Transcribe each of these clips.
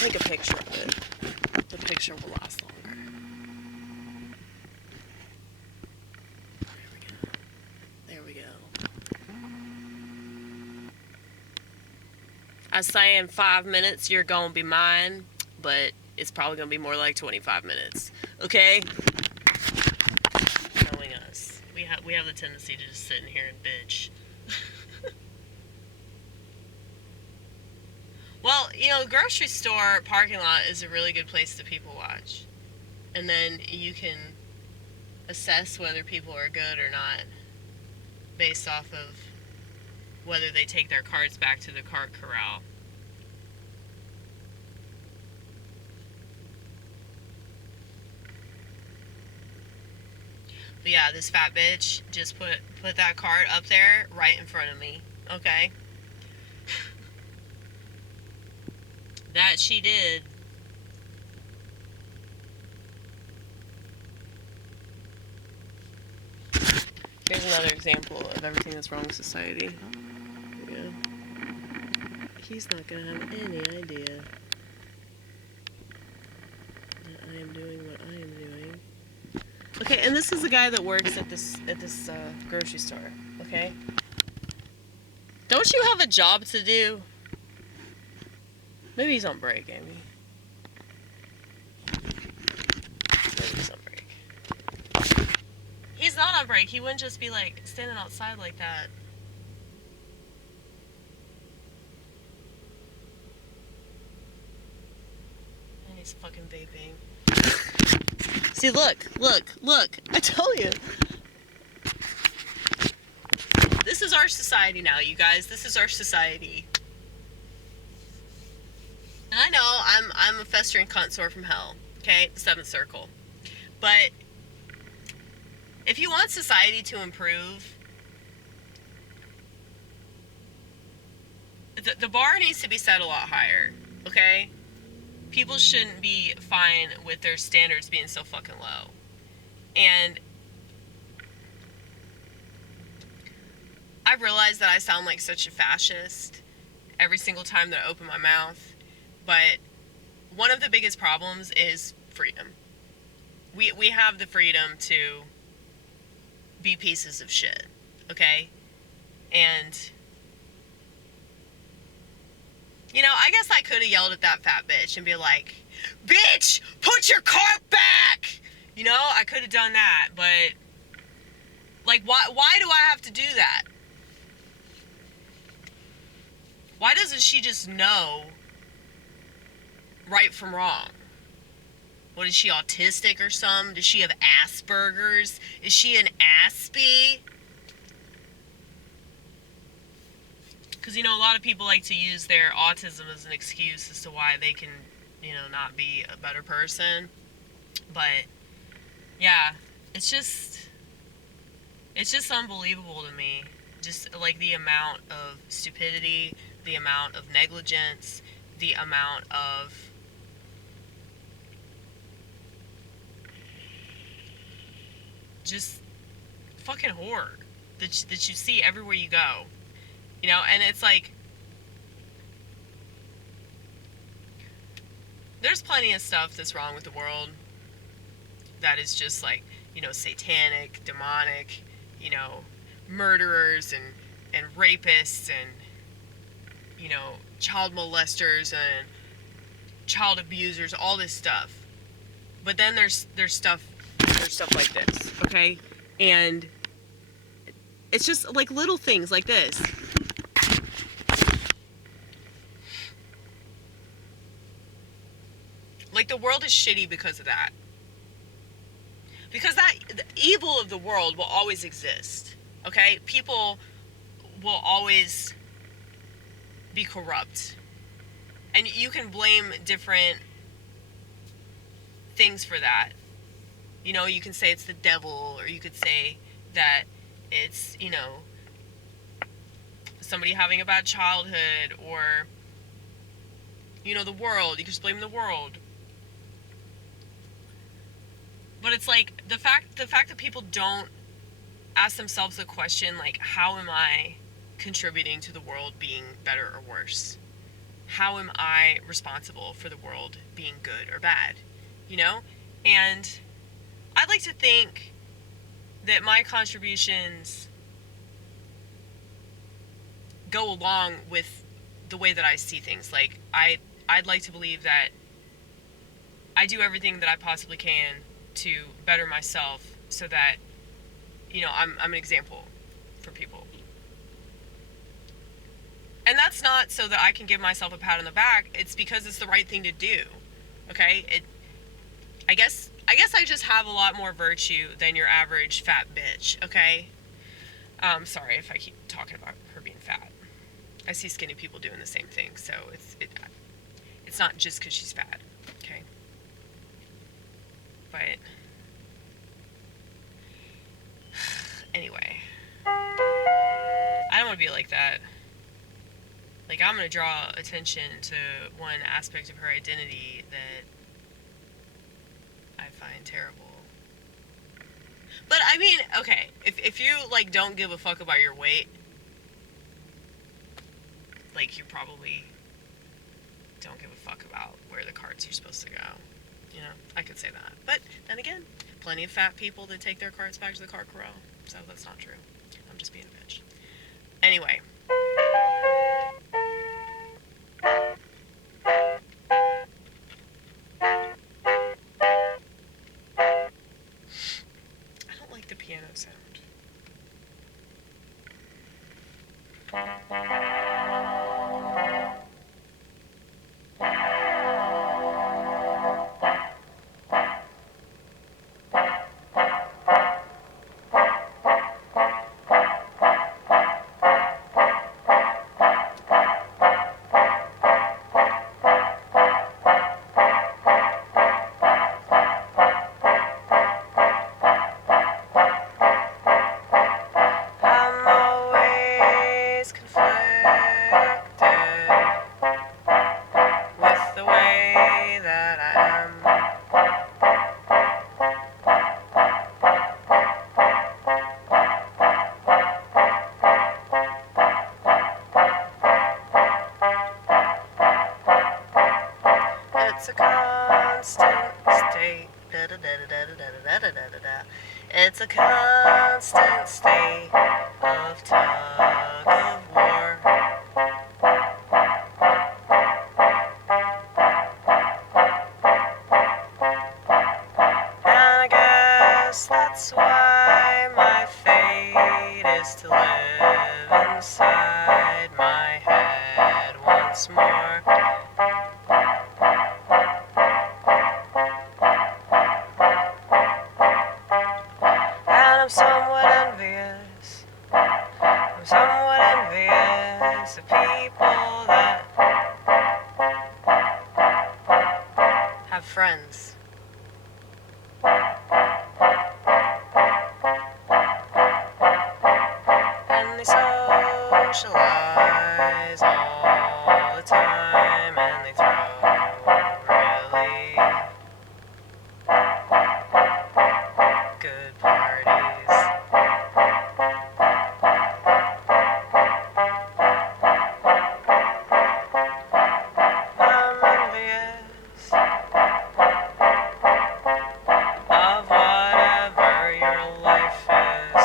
Take a picture of it. The picture will last longer. There we go. I say in 5 minutes you're gonna be mine, but it's probably gonna be more like 25 minutes. Okay? Knowing us, we have the tendency to just sit in here and bitch. Well, grocery store parking lot is a really good place to people watch. And then you can assess whether people are good or not based off of whether they take their carts back to the cart corral. But yeah, this fat bitch just put that cart up there right in front of me. Okay? That she did. Here's another example of everything that's wrong with society. Yeah. He's not gonna have any idea that I am doing what I am doing. Okay, and this is a guy that works at this grocery store. Okay. Don't you have a job to do? Maybe he's on break, Amy. Maybe he's on break. He's not on break. He wouldn't just be like standing outside like that. And he's fucking vaping. See, look. I tell you. This is our society now, you guys. This is our society. And I know I'm a festering cuntsore from hell. Okay? The 7th circle. But if you want society to improve, the bar needs to be set a lot higher. Okay? People shouldn't be fine with their standards being so fucking low. And I realize that I sound like such a fascist every single time that I open my mouth, but one of the biggest problems is freedom. We have the freedom to be pieces of shit, okay? And I guess I could have yelled at that fat bitch and be like, "Bitch, put your cart back!" I could have done that, but like, why do I have to do that? Why doesn't she just know right from wrong? What, is she autistic or something? Does she have Asperger's? Is she an Aspie? Because, a lot of people like to use their autism as an excuse as to why they can, not be a better person. But, yeah, it's just unbelievable to me. Just, like, the amount of stupidity, the amount of negligence, the amount of just fucking horror that you see everywhere you go. And it's like, there's plenty of stuff that's wrong with the world that is just like, satanic, demonic, murderers and rapists and, child molesters and child abusers, all this stuff. But then there's stuff like this, okay? And it's just like little things like this. Like, the world is shitty because of that. Because the evil of the world will always exist, okay? People will always be corrupt. And you can blame different things for that. You can say it's the devil, or you could say that it's, somebody having a bad childhood, or, the world. You can just blame the world. But it's like, the fact that people don't ask themselves the question, like, how am I contributing to the world being better or worse? how am I responsible for the world being good or bad? You know? And I'd like to think that my contributions go along with the way that I see things. Like, I'd like to believe that I do everything that I possibly can to better myself so that, I'm an example for people. And that's not so that I can give myself a pat on the back. It's because it's the right thing to do. Okay? I guess I just have a lot more virtue than your average fat bitch, okay? Sorry if I keep talking about her being fat. I see skinny people doing the same thing, so it's not just because she's fat, okay? But anyway, I don't want to be like that. Like, I'm going to draw attention to one aspect of her identity that I find terrible. But, I mean, okay, if you, like, don't give a fuck about your weight, like, you probably don't give a fuck about where the carts are supposed to go. You know, I could say that. But, then again, plenty of fat people that take their carts back to the cart corral. So, that's not true. I'm just being a bitch. Anyway. The piano sound. It's a constant state. It's a constant state of tug of war. And I guess that's why my fate is to live inside my head once more. I'm somewhat envious of people that have friends. And they socialize all the time, and they throw really good parties. I'm envious of whatever your life is.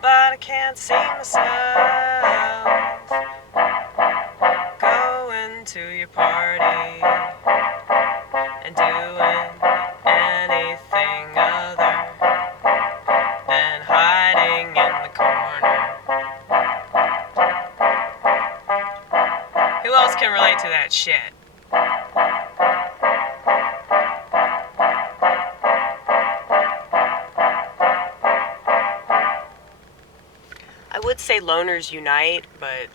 But I can't see myself going to your party and doing anything other than hiding in the corner. Who else can relate to that shit? I would say loners unite, but